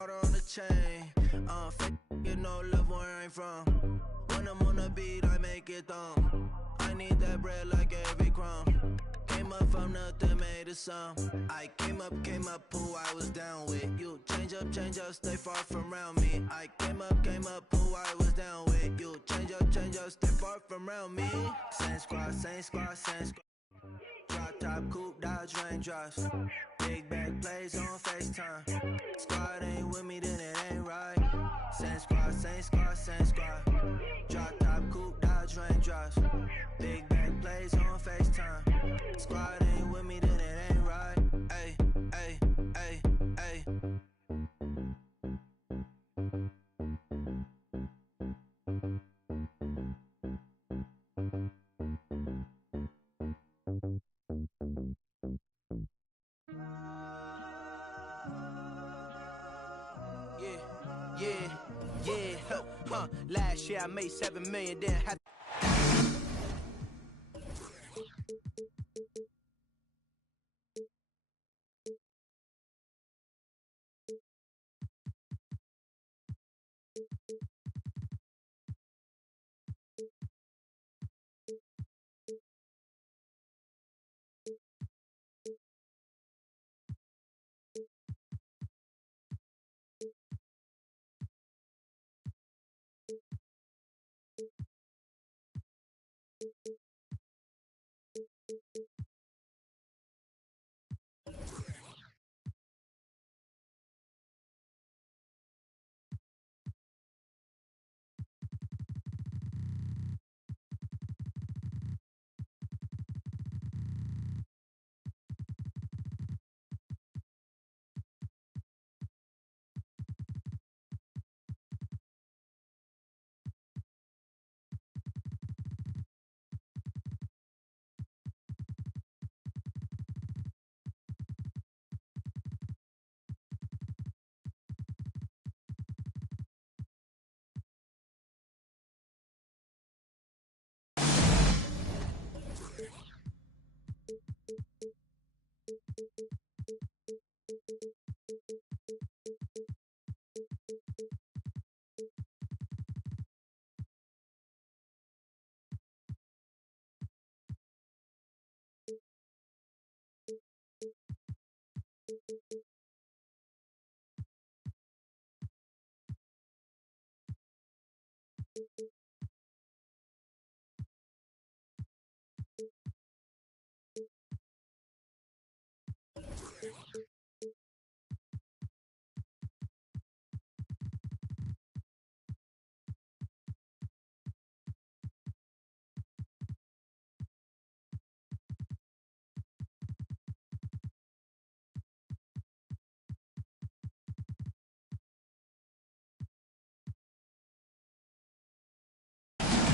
On the chain, fake, you know, love where I'm from. When I'm on the beat, I make it thumb. I need that bread like every crumb. Came up from nothing, made a sum. I came up, who I was down with. You change up, stay far from around me. I came up, who I was down with. You change up, stay far from around me. Same squad. Drop top, coupe, Dodge raindrops. Big back plays on FaceTime. Squad ain't with me, then it ain't right. Same squad. Drop top, coupe, Dodge raindrops. Big back plays on FaceTime. Squad ain't with me, then it ain't right. Ay. Yeah. Last year I made 7 million, then had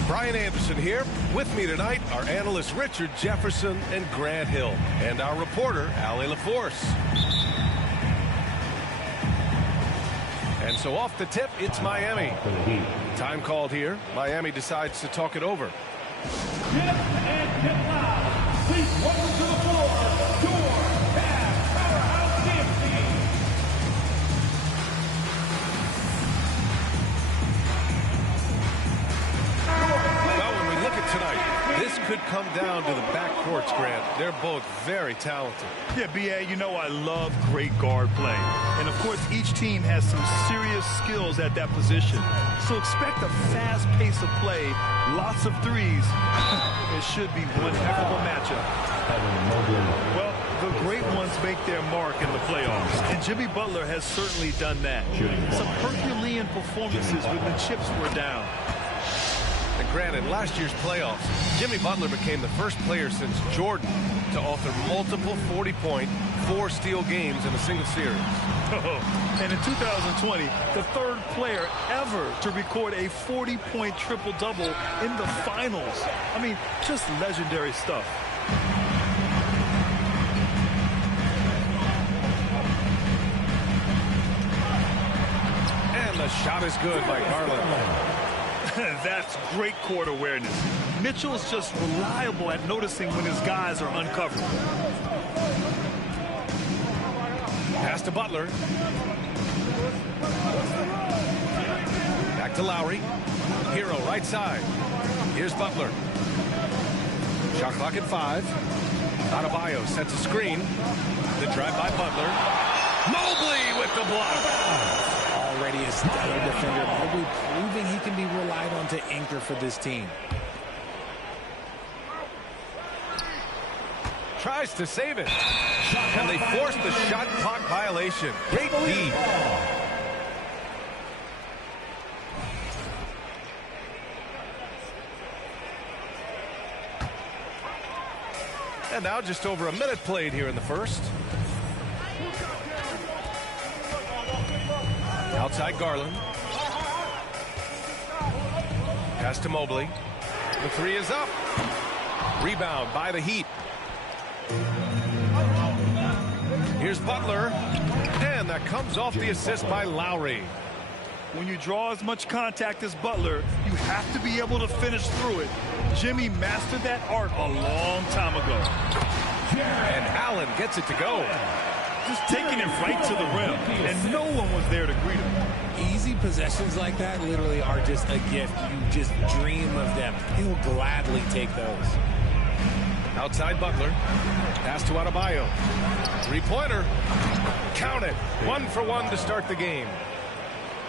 Brian Anderson here. With me tonight are analysts Richard Jefferson and Grant Hill, and our reporter, Ali LaForce. And so off the tip, it's Miami. Time called here. Miami decides to talk it over. Tip and tip loud. Please welcome to the floor, your Cavs powerhouse team. Well, when we look at tonight, this could come down to the backcourts, Grant. They're both very talented. Yeah, B.A., you know I love great guard play. And, of course, each team has some serious skills at that position. So expect a fast pace of play, lots of threes. It should be one heck of a matchup. Well, the great ones make their mark in the playoffs, and Jimmy Butler has certainly done that. Some Herculean performances when the chips were down. And granted, last year's playoffs, Jimmy Butler became the first player since Jordan to author multiple 40-point, 4-steal games in a single series. And in 2020, the third player ever to record a 40-point triple-double in the finals. I mean, just legendary stuff. And the shot is good by Garland. That's great court awareness. Mitchell's just reliable at noticing when his guys are uncovered. Pass to Butler. Back to Lowry. Hero right side. Here's Butler. Shot clock at 5. Adebayo sets a screen. The drive by Butler. Mobley with the block. Already a stellar defender. Mobley proving he can be relied on to anchor for this team. Tries to save it. And they force the shot clock violation. Great D. And now just over a minute played here in the first. Outside Garland. Pass to Mobley. The three is up. Rebound by the Heat. Here's Butler. And that comes off the assist by Lowry. When you draw as much contact as Butler, you have to be able to finish through it. Jimmy mastered that art a long time ago. And Allen gets it to go. Just taking it right to the rim, and no one was there to greet him. Easy possessions like that literally are just a gift. You just dream of them. He'll gladly take those. Outside Butler. Pass to Adebayo. Three-pointer. Count it. 1 for 1 to start the game.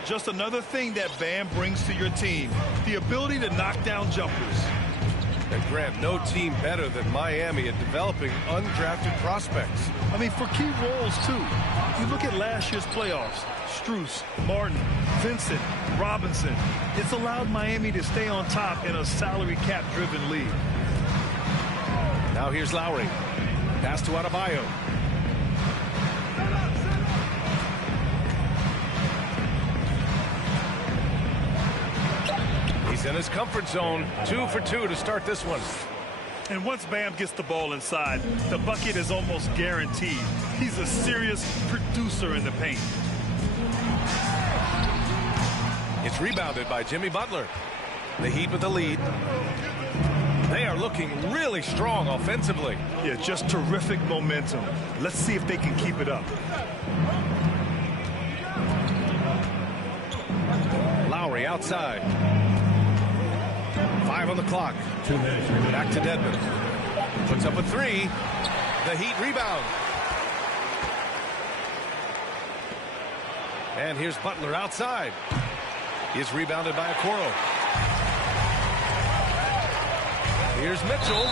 Just another thing that Bam brings to your team, the ability to knock down jumpers. And Grant, no team better than Miami at developing undrafted prospects. I mean, for key roles, too. You look at last year's playoffs. Strus, Martin, Vincent, Robinson. It's allowed Miami to stay on top in a salary cap-driven league. Now here's Lowry. Pass to Adebayo. He's in his comfort zone. 2 for 2 to start this one. And once Bam gets the ball inside, the bucket is almost guaranteed. He's a serious producer in the paint. It's rebounded by Jimmy Butler. The Heat with the lead. They are looking really strong offensively. Yeah, just terrific momentum. Let's see if they can keep it up. Lowry outside. 5 on the clock. Back to Dedmon. Puts up a 3. The Heat rebound. And here's Butler outside. He's rebounded by Okoro. Here's Mitchell.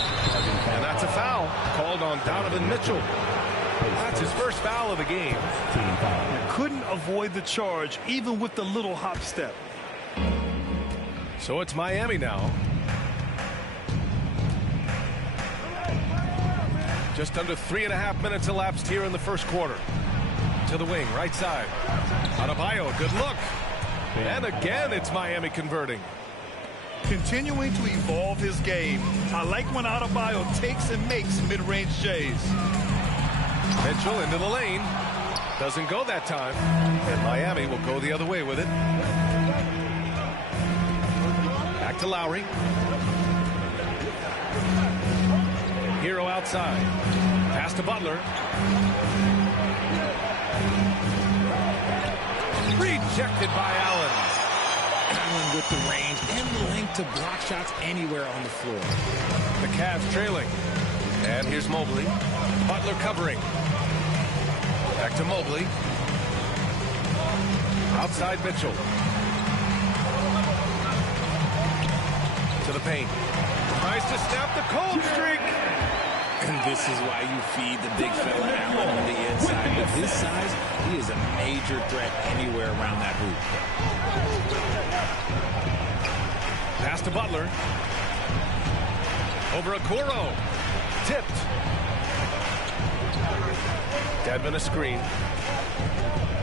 And that's a foul called on Donovan Mitchell. That's his first foul of the game. Couldn't avoid the charge even with the little hop step. So it's Miami now. Just under 3.5 minutes elapsed here in the first quarter. To the wing, right side. Adebayo, a good look. And again, it's Miami converting. Continuing to evolve his game. I like when Adebayo takes and makes mid-range J's. Mitchell into the lane. Doesn't go that time. And Miami will go the other way with it. Back to Lowry. Hero outside. Pass to Butler. Rejected by Allen. Allen with the range and the length to block shots anywhere on the floor. The Cavs trailing. And here's Mobley. Butler covering. Back to Mobley. Outside Mitchell. To the paint. Tries to snap the cold streak. And this is why you feed the big fella Allen on the inside. With his size, he is a major threat anywhere around that hoop. Pass to Butler. Over Okoro. Tipped. Dedmon a screen.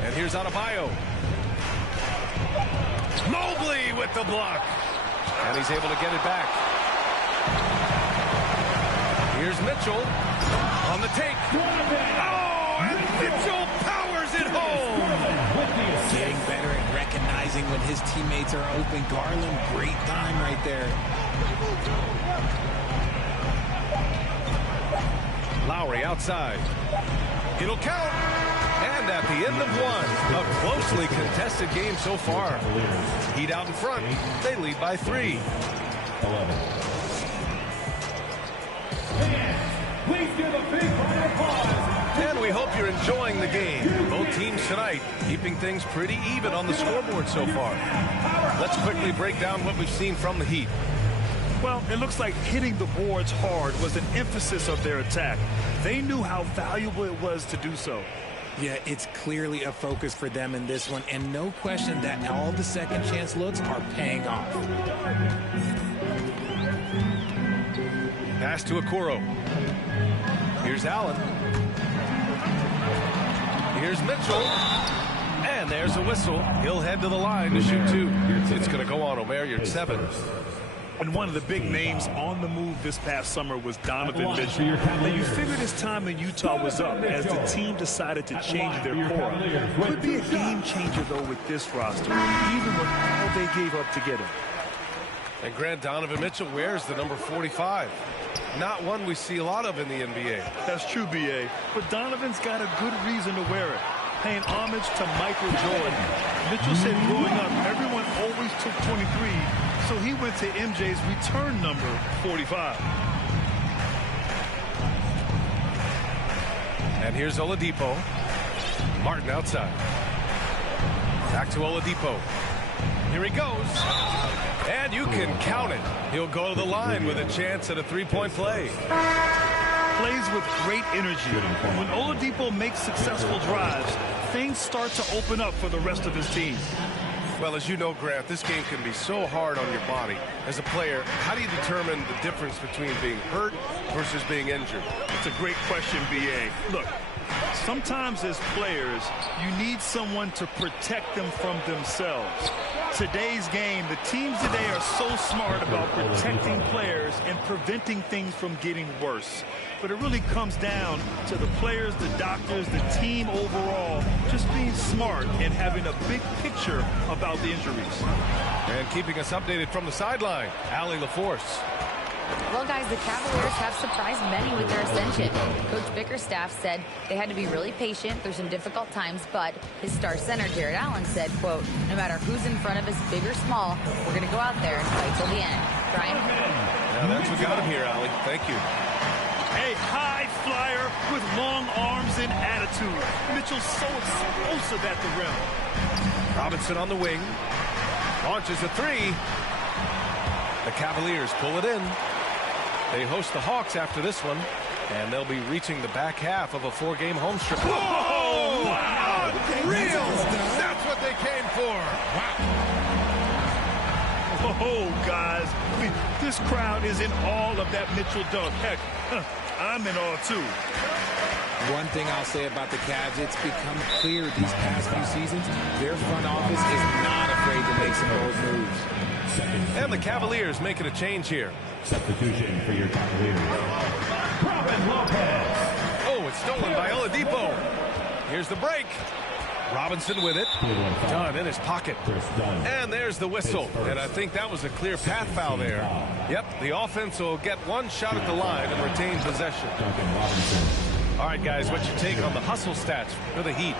And here's Adebayo. Mobley with the block. And he's able to get it back. Here's Mitchell on the take. Oh, and Mitchell powers it home. Getting better at recognizing when his teammates are open. Garland, great time right there. Lowry outside. It'll count. And at the end of one, a close closely contested game so far. Heat out in front. They lead by 3. 11. Please give a big round of applause. And we hope you're enjoying the game. Both teams tonight keeping things pretty even on the scoreboard so far. Let's quickly break down what we've seen from the Heat. Well, it looks like hitting the boards hard was an emphasis of their attack. They knew how valuable it was to do so. Yeah, it's clearly a focus for them in this one, and no question that all the second chance looks are paying off. Pass to Okoro. Here's Allen. Here's Mitchell. And there's a whistle. He'll head to the line to shoot 2. It's going to go on Omer, you're 7. And one of the big names on the move this past summer was Donovan Mitchell. And you figured his time in Utah was up as the team decided to change their core. Could be a game changer, though, with this roster, even with all they gave up to get him. And Grant, Donovan Mitchell wears the number 45. Not one we see a lot of in the NBA. That's true, B.A. But Donovan's got a good reason to wear it. Paying homage to Michael Jordan. Mitchell said growing up, everyone always took 23, so he went to MJ's return number, 45. And here's Oladipo. Martin outside. Back to Oladipo. Here he goes. And you can count it. He'll go to the line with a chance at a three-point play. Plays with great energy. When Oladipo makes successful drives, things start to open up for the rest of his team. Well, as you know, Grant, this game can be so hard on your body. As a player, how do you determine the difference between being hurt versus being injured? It's a great question, B.A. Look, sometimes as players, you need someone to protect them from themselves. Today's game, the teams today are so smart about protecting players and preventing things from getting worse. But it really comes down to the players, the doctors, the team overall, just being smart and having a big picture about the injuries. And keeping us updated from the sideline, Allie LaForce. Well, guys, the Cavaliers have surprised many with their ascension. Coach Bickerstaff said they had to be really patient through some difficult times, but his star center, Jared Allen, said, quote, no matter who's in front of us, big or small, we're going to go out there and fight till the end. Brian? Now that's what got him here, Allie. Thank you. A high flyer with long arms and attitude. Mitchell's so explosive at the rim. Robinson on the wing. Launches a 3. The Cavaliers pull it in. They host the Hawks after this one, and they'll be reaching the back half of a 4-game home stretch. Whoa! Wow! Real! That's what they came for. Wow! Oh, guys. I mean, this crowd is in awe of that Mitchell dunk. Heck, I'm in awe, too. One thing I'll say about the Cavs, it's become clear these past few seasons, their front office is not afraid to make some bold moves. And the Cavaliers making a change here. Substitution for your Cavaliers. Robin Lopez. Oh, it's stolen by Oladipo. Here's the break. Robinson with it. Dunn in his pocket. And there's the whistle. And I think that was a clear path foul there. Yep, the offense will get one shot at the line and retain possession. All right, guys, what's your take on the hustle stats for the Heat?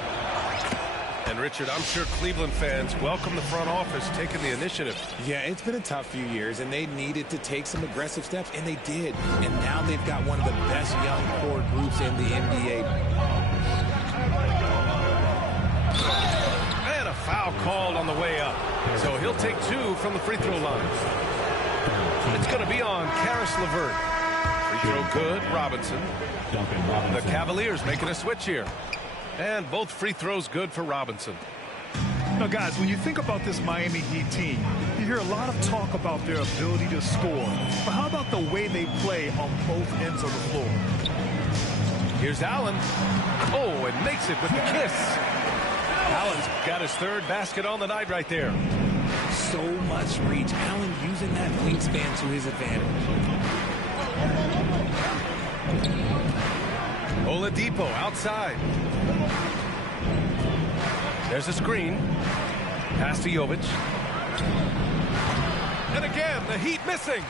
And, Richard, I'm sure Cleveland fans welcome the front office taking the initiative. Yeah, it's been a tough few years, and they needed to take some aggressive steps, and they did. And now they've got one of the best young core groups in the NBA. And a foul called on the way up. So he'll take 2 from the free throw line. It's going to be on Caris LeVert. Free throw good, Robinson. The Cavaliers making a switch here. And both free throws good for Robinson. Now, guys, when you think about this Miami Heat team, you hear a lot of talk about their ability to score. But how about the way they play on both ends of the floor? Here's Allen. Oh, and makes it with the kiss. Allen's got his 3rd basket on the night right there. So much reach. Allen using that wingspan to his advantage. Oladipo outside. There's a screen. Pass to Jovic. And again, the Heat missing.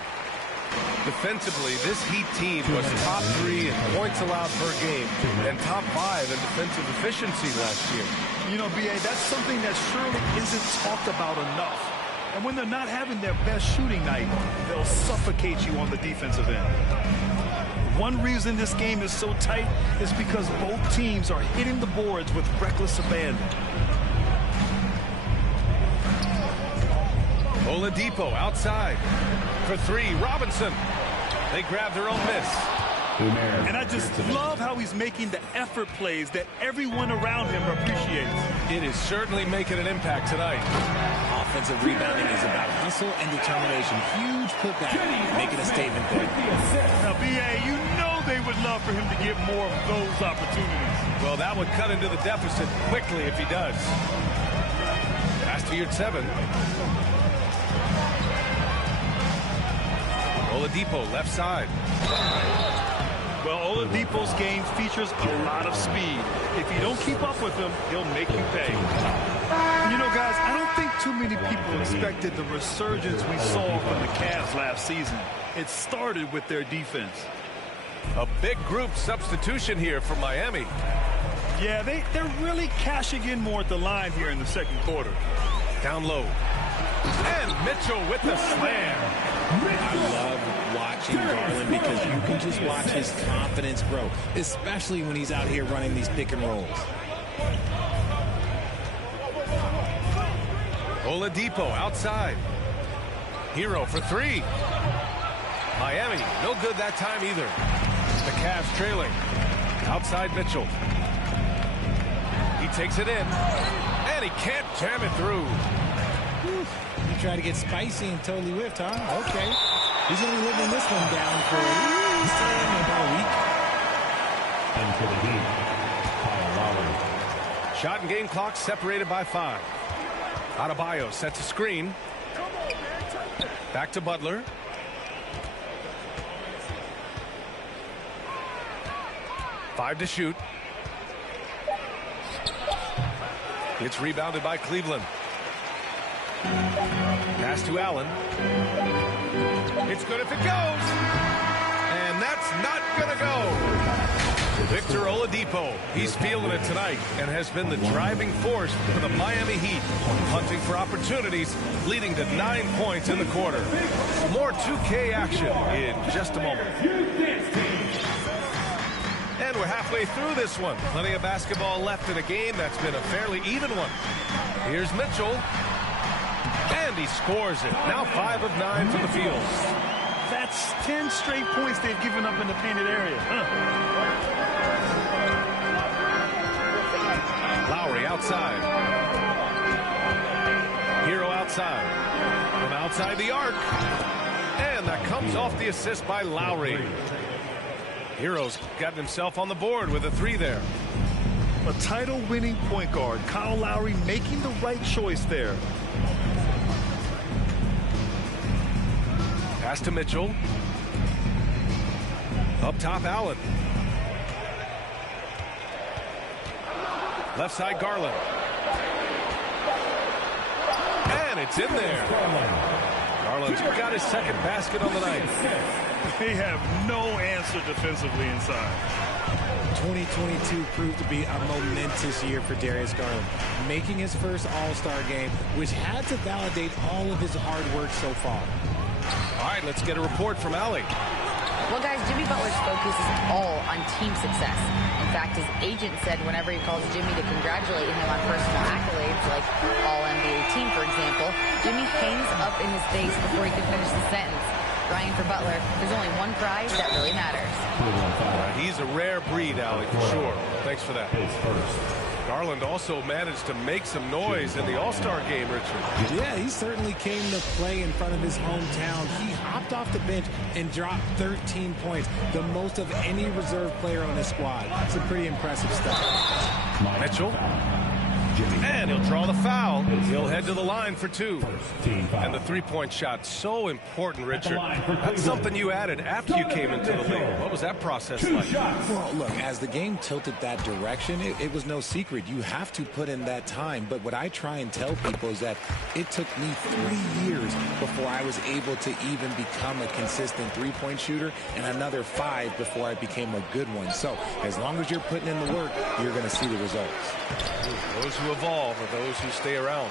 Defensively, this Heat team was top 3 in points allowed per game and top 5 in defensive efficiency last year. You know, B.A., that's something that surely isn't talked about enough. And when they're not having their best shooting night, they'll suffocate you on the defensive end. One reason this game is so tight is because both teams are hitting the boards with reckless abandon. Oladipo outside for 3. Robinson. They grab their own miss. And I just love how he's making the effort plays that everyone around him appreciates. It is certainly making an impact tonight. Offensive rebounding is about hustle and determination. Huge putback, making a statement there. Now, B.A., you know they would love for him to get more of those opportunities. Well, that would cut into the deficit quickly if he does. Pass to Yurt 7. Oladipo left side. Well, Oladipo's game features a lot of speed. If you don't keep up with him, he'll make you pay. You know, guys, I don't think too many people expected the resurgence we saw from the Cavs last season. It started with their defense. A big group substitution here for Miami. Yeah, they're really cashing in more at the line here in the second quarter. Down low. And Mitchell with the slam. I love watching Garland because you can just watch his confidence grow, especially when he's out here running these pick and rolls. Oladipo outside. Hero for 3. Miami, no good that time either. The Cavs trailing. Outside Mitchell. He takes it in. And he can't jam it through. He tried to get spicy and totally whiffed, huh? Okay. He's going to be living this one down for at least about a week. And for the Heat, Kyle Lowry. Shot and game clock separated by 5. Adebayo sets a screen. Back to Butler. Five to shoot. It's rebounded by Cleveland. Pass to Allen. It's good if it goes. And that's not going to go. Victor Oladipo. He's feeling it tonight and has been the driving force for the Miami Heat, hunting for opportunities, leading to 9 points in the quarter. More 2K action in just a moment. And we're halfway through this one. Plenty of basketball left in a game that's been a fairly even one. Here's Mitchell. And he scores it. Now 5 of 9 from the field. That's 10 straight points they've given up in the painted area. Lowry outside. Hero outside. From outside the arc. And that comes off the assist by Lowry. Hero's gotten himself on the board with a 3 there. A title-winning point guard, Kyle Lowry, making the right choice there. Pass to Mitchell. Up top, Allen. Left side, Garland. And it's in there. Garland's got his second basket on the night. They have no answer defensively inside. 2022 proved to be a momentous year for Darius Garland, making his first All-Star game, which had to validate all of his hard work so far. All right, let's get a report from Allie. Well, guys, Jimmy Butler's focus is all on team success. In fact, his agent said whenever he calls Jimmy to congratulate him on personal accolades, like All-NBA team, for example, Jimmy hangs up in his face before he can finish the sentence. Ryan, for Butler, there's only one prize that really matters. He's a rare breed, Allie, for sure. Thanks for that. Garland also managed to make some noise in the All-Star game, Richard. Yeah, he certainly came to play in front of his hometown. He hopped off the bench and dropped 13 points, the most of any reserve player on his squad. Some pretty impressive stuff. Mitchell. And he'll draw the foul. He'll head to the line for 2. And the three-point shot, so important, Richard. That's something you added after you came into the league. What was that process like? Well, look, as the game tilted that direction, it was no secret. You have to put in that time. But what I try and tell people is that it took me 3 years before I was able to even become a consistent three-point shooter, and another 5 before I became a good one. So as long as you're putting in the work, you're going to see the results. Those who evolve are those who stay around.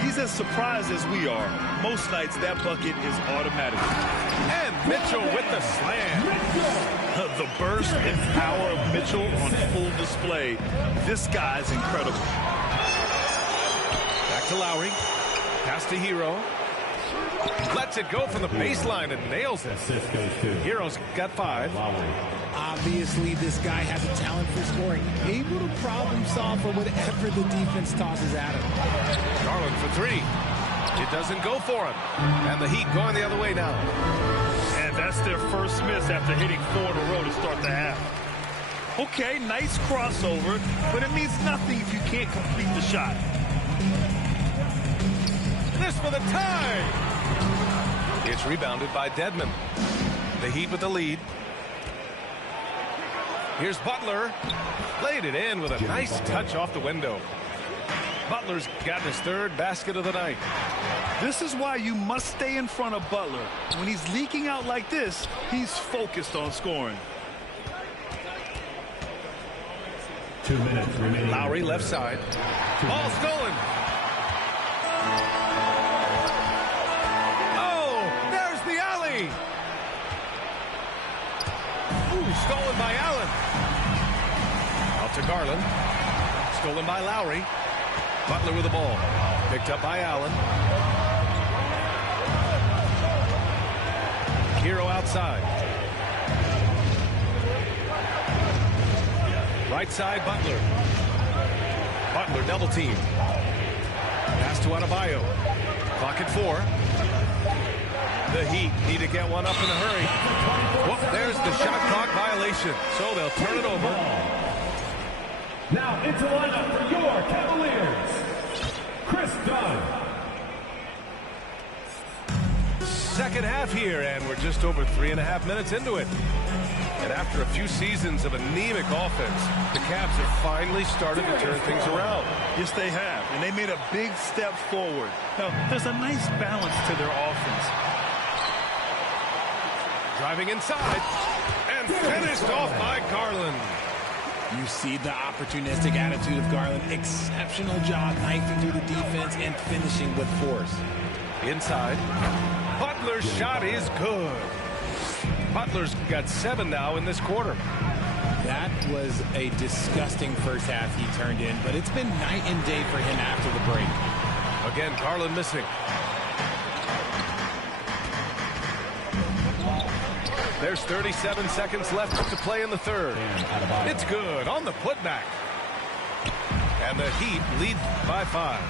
He's as surprised as we are. Most nights, that bucket is automatic. And Mitchell with the slam. The burst and power of Mitchell on full display. This guy's incredible. Back to Lowry. Pass to Hero. Lets it go from the baseline and nails it. Hero's got 5. Obviously, this guy has a talent for scoring. Able to problem solve for whatever the defense tosses at him. Garland for 3. It doesn't go for him. And the Heat going the other way now. And that's their first miss after hitting 4 in a row to start the half. Okay, nice crossover, but it means nothing if you can't complete the shot. This for the tie. It's rebounded by Dedmon. The Heat with the lead. Here's Butler. Laid it in with a nice touch off the window. Butler's gotten his 3rd basket of the night. This is why you must stay in front of Butler. When he's leaking out like this, he's focused on scoring. 2 minutes remaining. Lowry left side. Ball stolen. Stolen by Allen. Out to Garland. Stolen by Lowry. Butler with the ball. Picked up by Allen. Hero outside. Right side, Butler. Butler double team. Pass to Adebayo. Clock at 4. The Heat need to get one up in a hurry. Whoop, there's the shot clock violation. So they'll turn it over. Now into lineup for your Cavaliers, Chris Dunn. Second half here, and we're just over 3.5 minutes into it. And after a few seasons of anemic offense, the Cavs have finally started to turn things around. Yes, they have, and they made a big step forward. Now, there's a nice balance to their offense. Driving inside, and finished off by Garland. You see the opportunistic attitude of Garland. Exceptional job knifing through the defense and finishing with force. Inside. Butler's shot is good. Butler's got 7 now in this quarter. That was a disgusting first half he turned in, but it's been night and day for him after the break. Again, Garland missing. There's 37 seconds left to play in the 3rd. It's good on the putback. And the Heat lead by 5.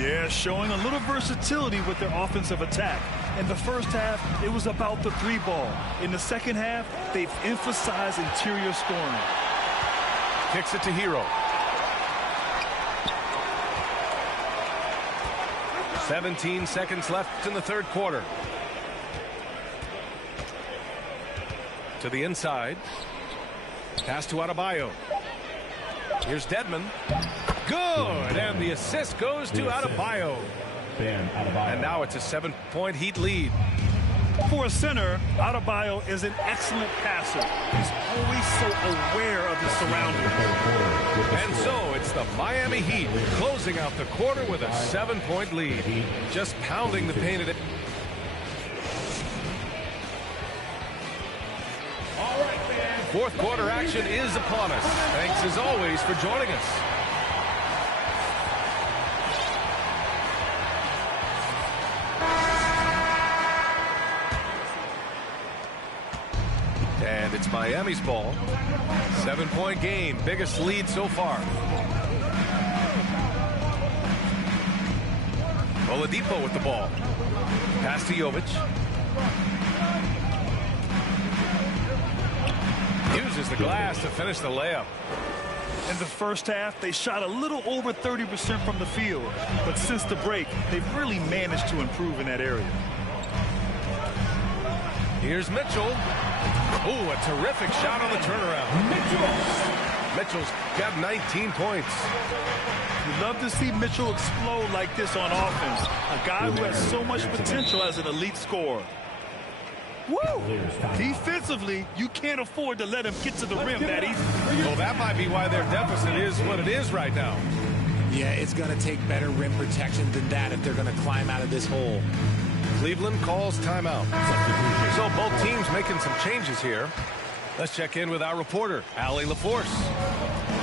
Yeah, showing a little versatility with their offensive attack. In the first half, it was about the 3-ball. In the second half, they've emphasized interior scoring. Kicks it to Hero. 17 seconds left in the 3rd quarter. To the inside. Pass to Adebayo. Here's Dedmon. Good, and the assist goes to Adebayo. And now it's a 7-point Heat lead. For a center, Adebayo is an excellent passer. He's always so aware of his surroundings. And so it's the Miami Heat closing out the quarter with a 7-point lead. Just pounding the paint at it. Fourth quarter action is upon us. Thanks as always for joining us. And it's Miami's ball. 7-point game, biggest lead so far. Oladipo with the ball. Pass to Jovic. Uses the glass to finish the layup. In the first half, they shot a little over 30% from the field. But since the break, they've really managed to improve in that area. Here's Mitchell. Oh, a terrific shot on the turnaround. Mitchell's got 19 points. You love to see Mitchell explode like this on offense. A guy who has so much potential as an elite scorer. Woo! Defensively, you can't afford to let him get to the rim that easy. Well, that might be why their deficit is what it is right now. Yeah, it's going to take better rim protection than that if they're going to climb out of this hole. Cleveland calls timeout. So both teams making some changes here. Let's check in with our reporter, Allie LaForce.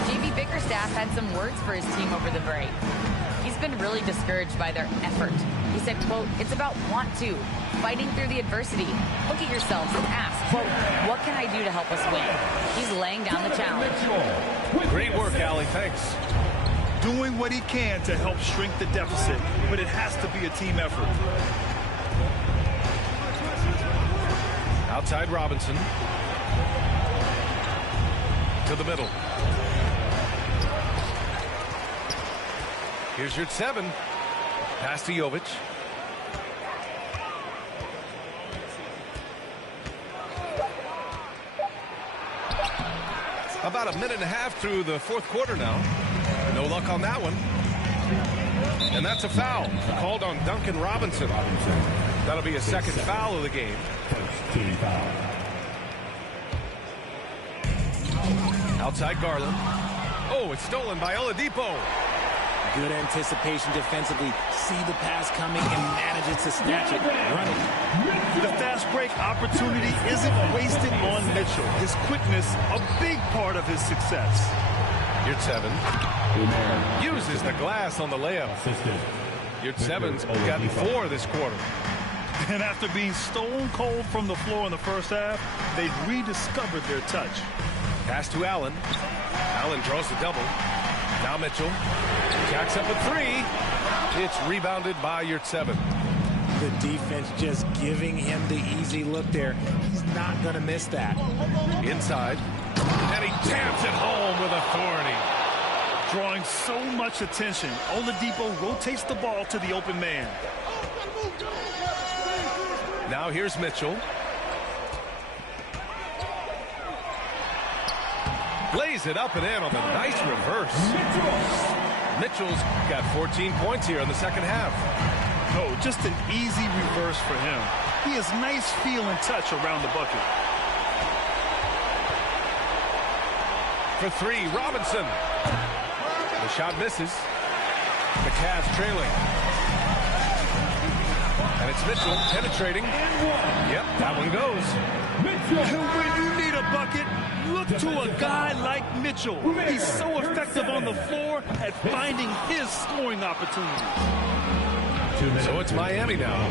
JB Bickerstaff had some words for his team over the break. He's been really discouraged by their effort. He said, quote, "It's about want to, fighting through the adversity. Look at yourselves and ask, quote, what can I do to help us win?" He's laying down the challenge. Great work, Allie. Thanks. Doing what he can to help shrink the deficit, but it has to be a team effort. Outside Robinson. To the middle. Here's your 7. Pass to Jovic. About a minute and a half through the fourth quarter now. No luck on that one. And that's a foul called on Duncan Robinson. That'll be a second foul of the game. Outside Garland. Oh, it's stolen by Oladipo. Good anticipation defensively. See the pass coming and manages to snatch it. Run it. The fast break opportunity isn't wasted on Mitchell. His quickness, a big part of his success. Yurt 7 uses the glass on the layup. Yurt 7's gotten 4 this quarter. And after being stone cold from the floor in the first half, they've rediscovered their touch. Pass to Allen. Allen draws the double. Now Mitchell jacks up a 3. It's rebounded by Yurt 7. The defense just giving him the easy look there. He's not going to miss that. Inside. And he jams it home with authority. Drawing so much attention, Oladipo rotates the ball to the open man. Now here's Mitchell. Lays it up and in on the nice reverse. Mitchell's got 14 points here in the second half. No, just an easy reverse for him. He has nice feel and touch around the bucket. For 3, Robinson. The shot misses. The Cavs trailing. And it's Mitchell penetrating. Yep, that one goes. And when you need a bucket, look to a guy like Mitchell. He's so effective on the floor at finding his scoring opportunity. So it's Miami now.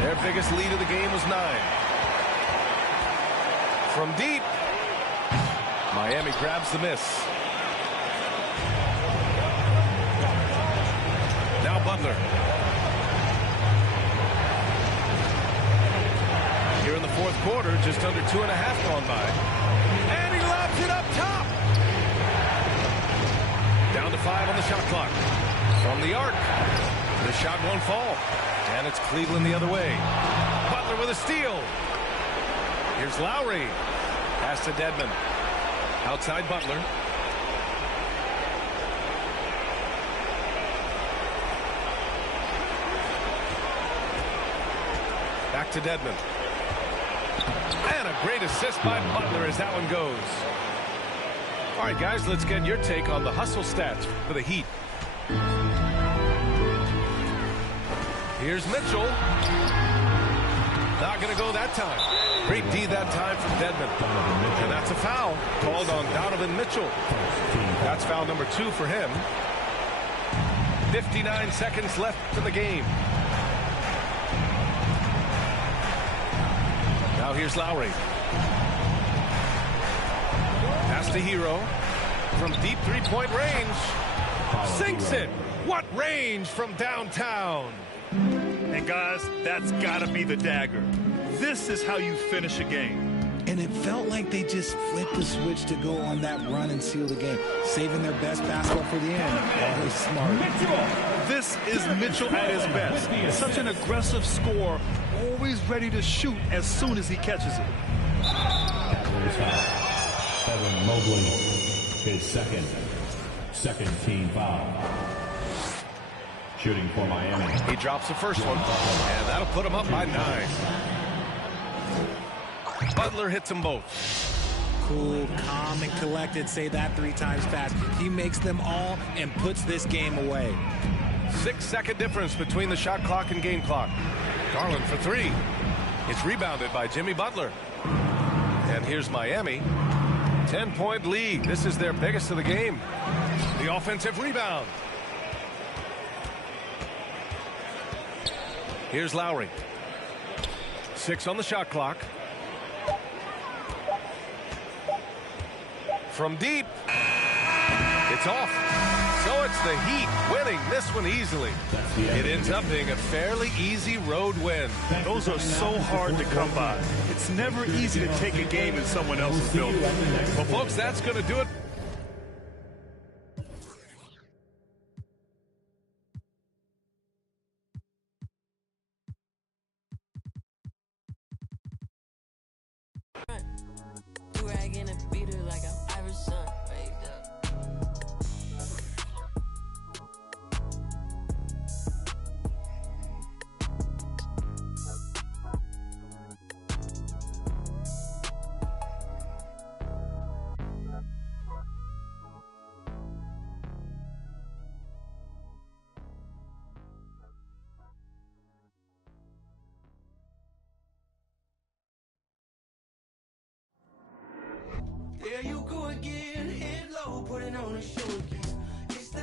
Their biggest lead of the game was 9. From deep, Miami grabs the miss. Now Butler. Here in the fourth quarter, just under 2.5 gone by. And he lobs it up top. Down to 5 on the shot clock. From the arc. The shot won't fall. And it's Cleveland the other way. Butler with a steal. Here's Lowry. Pass to Dedmon. Outside Butler. Back to Dedmon. And a great assist by Butler as that one goes. All right, guys, let's get your take on the hustle stats for the Heat. Here's Mitchell. Not going to go that time. Great D that time from Dedmon. And that's a foul called on Donovan Mitchell. That's foul number 2 for him. 59 seconds left in the game. Now here's Lowry. Pass to Hero. From deep three-point range. Sinks it. What range from downtown. And guys, that's got to be the dagger. This is how you finish a game. and it felt like they just flipped the switch to go on that run and seal the game, saving their best basketball for the end. Always smart. This is Mitchell at his best. Such an aggressive scorer, always ready to shoot as soon as he catches it. Evan Mobley, his second team foul. Shooting for Miami. He drops the first one, and that'll put him up by 9. Butler hits them both. Cool, calm, and collected. Say that 3 times fast. He makes them all and puts this game away. 6-second difference between the shot clock and game clock. Garland for 3. It's rebounded by Jimmy Butler. And here's Miami. 10-point lead. This is their biggest of the game. The offensive rebound. Here's Lowry. 6 on the shot clock. From deep. It's off. So it's the Heat winning this one easily. It ends up being a fairly easy road win. Those are so hard to come by. It's never easy to take a game in someone else's building. Well, folks, that's going to do it. There you go again, head low, putting on a show again. It's the